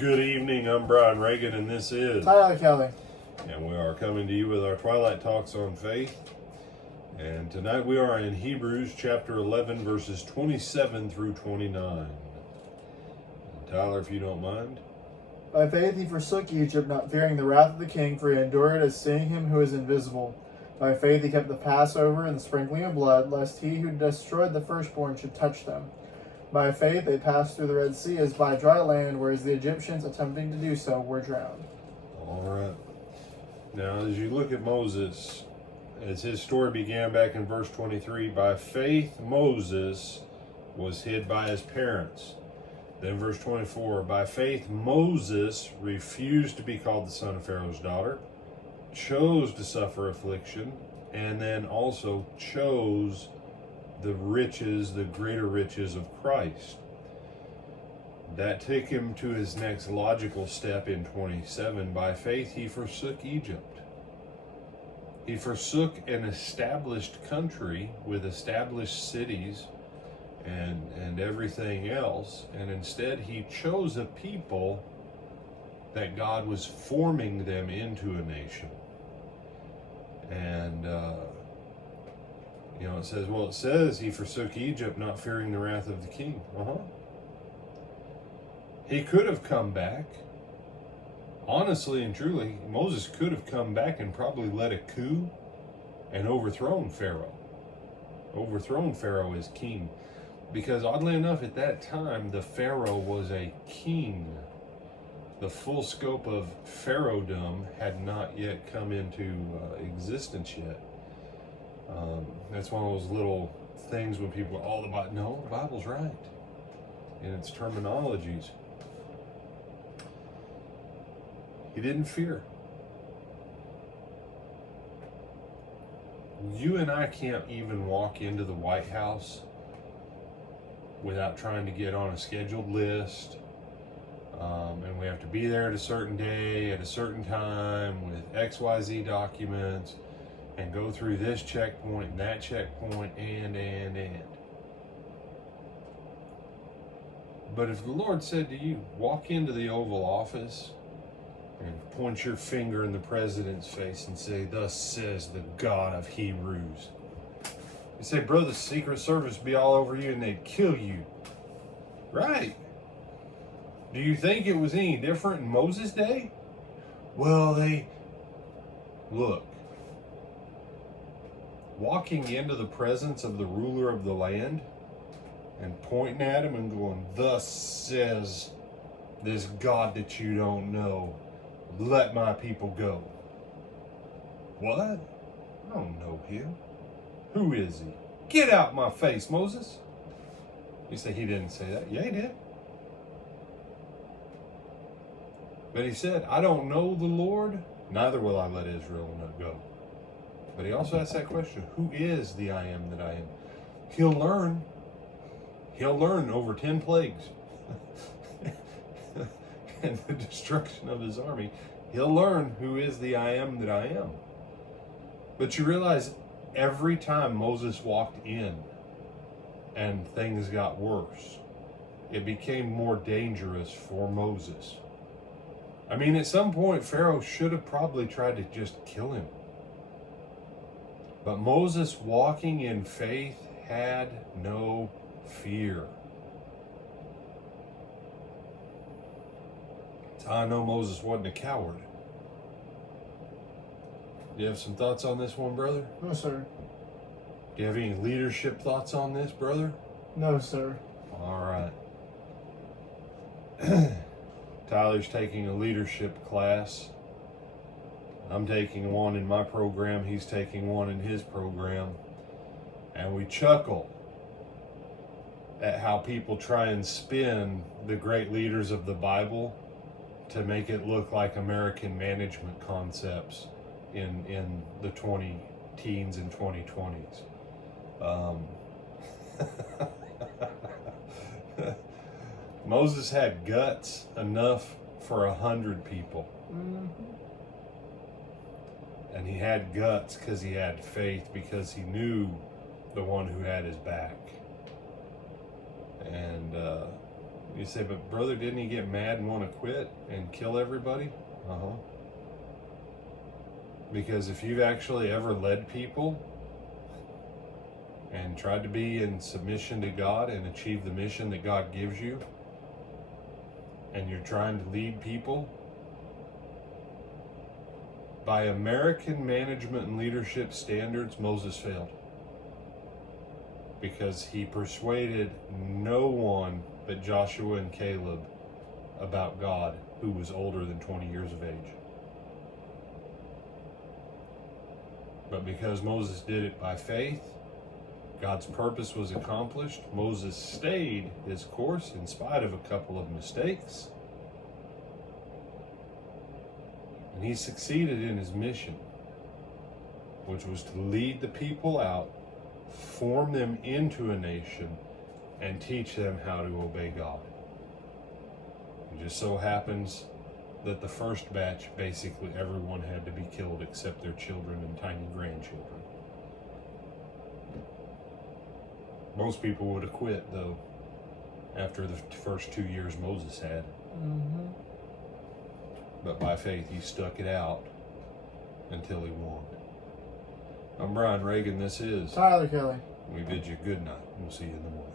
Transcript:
Good evening, I'm Brian Reagan, and this is Tyler Kelly. And we are coming to you with our Twilight Talks on Faith. And tonight we are in Hebrews chapter 11, verses 27 through 29. And Tyler, if you don't mind. By faith he forsook Egypt, not fearing the wrath of the king, for he endured as seeing him who is invisible. By faith he kept the Passover and the sprinkling of blood, lest he who destroyed the firstborn should touch them. By faith they passed through the Red Sea as by dry land, whereas the Egyptians, attempting to do so, were drowned. All right. Now, as you look at Moses, as his story began back in verse 23, by faith Moses was hid by his parents. Then verse 24, by faith Moses refused to be called the son of Pharaoh's daughter, chose to suffer affliction, and then also chose the riches, the greater riches of Christ. That took him to his next logical step in 27. By faith he forsook Egypt. He forsook an established country with established cities and everything else, and instead he chose a people that God was forming them into a nation. And it says he forsook Egypt, not fearing the wrath of the king. He could have come back. Honestly and truly, Moses could have come back and probably led a coup and overthrown Pharaoh. Overthrown Pharaoh as king. Because oddly enough, at that time, the Pharaoh was a king. The full scope of pharaohdom had not yet come into existence yet. That's one of those little things when people are all about, no, the Bible's right in its terminologies. He didn't fear. You and I can't even walk into the White House without trying to get on a scheduled list. And we have to be there at a certain day, at a certain time, with XYZ documents, and go through this checkpoint and that checkpoint, and. But if the Lord said to you, walk into the Oval Office and point your finger in the president's face and say, thus says the God of Hebrews. You say, bro, the Secret Service would be all over you and they'd kill you. Right. Do you think it was any different in Moses' day? Well, look. Walking into the presence of the ruler of the land and pointing at him and going, thus says this God that you don't know, let my people go. What? I don't know him. Who is he? Get out my face, Moses. You say he didn't say that. Yeah, he did. But he said, I don't know the Lord, neither will I let Israel not go. But he also asked that question, who is the I am that I am? He'll learn. He'll learn over 10 plagues and the destruction of his army. He'll learn who is the I am that I am. But you realize every time Moses walked in and things got worse, it became more dangerous for Moses. I mean, at some point, Pharaoh should have probably tried to just kill him. But Moses, walking in faith, had no fear. That's how I know Moses wasn't a coward. Do you have some thoughts on this one, brother? No, sir. Do you have any leadership thoughts on this, brother? No, sir. All right. Tyler's taking a leadership class. I'm taking one in my program. He's taking one in his program. And we chuckle at how people try and spin the great leaders of the Bible to make it look like American management concepts in the 20-teens and 2020s. Moses had guts enough for 100 people. And he had guts because he had faith, because he knew the one who had his back. And You say, but brother, didn't he get mad and want to quit and kill everybody? Because if you've actually ever led people and tried to be in submission to God and achieve the mission that God gives you, and you're trying to lead people, by American management and leadership standards, Moses failed. Because he persuaded no one but Joshua and Caleb about God, who was older than 20 years of age. But because Moses did it by faith, God's purpose was accomplished. Moses stayed his course in spite of a couple of mistakes. And he succeeded in his mission, which was to lead the people out, form them into a nation, and teach them how to obey God. It just so happens that the first batch, basically everyone had to be killed except their children and tiny grandchildren. Most people would have quit, though, after the first 2 years Moses had. But by faith, he stuck it out until he won. I'm Brian Reagan. This is Tyler Kelly. We bid you good night. We'll see you in the morning.